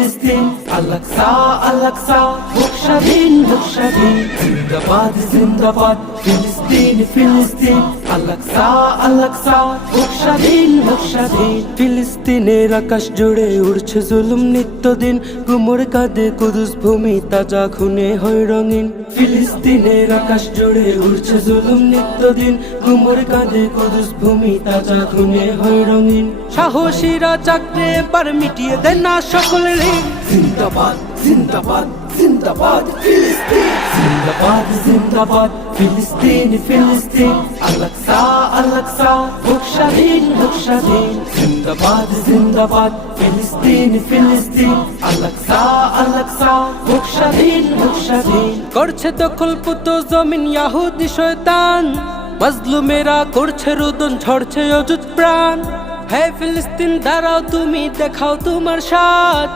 ফিলিস্তিন Al Aqsa Al Aqsa হোক স্বাধীন হোক স্বাধীন জিন্দাবাদ জিন্দাবাদ ফিলিস্তিন ফিলিস্তিন আল-আকসা আল-আকসা হোক স্বাধীন হোক স্বাধীন ফিলিস্তিনের আকাশ জুড়ে উড়ছে জুলুম নিত্যদিন গুমর কাঁদে কুদুস ভূমি তাজা খুনে হয় রঙিন ফিলিস্তিনের আকাশ জুড়ে উড়ছে জুলুম নিত্যদিন গুমর কাঁদে কুদুস ভূমি তাজা খুনে হয় রঙিন সাহসীরা চাকরে এবার মিটিয়ে দেন না সকলের জিন্দাবাদ জিন্দাবাদ জিন্দাবাদ ফিলিস্তিন জিন্দাবাদ জিন্দাবাদ ফিলিস্তিন ফিলিস্তিন আল-আকসা আল-আকসা হোক স্বাধীন হোক স্বাধীন জিন্দাবাদ জিন্দাবাদ ফিলিস্তিন ফিলিস্তিন আল-আকসা আল-আকসা হোক স্বাধীন হোক স্বাধীন করছে দখলপুত জমিন ইহুদি শয়তান মাজলুমেরা করছে রোদন ঝরছে অযুত প্রাণ হে ফিলিস্তিন দাঁড়াও তুমি দেখাও তোমার সাজ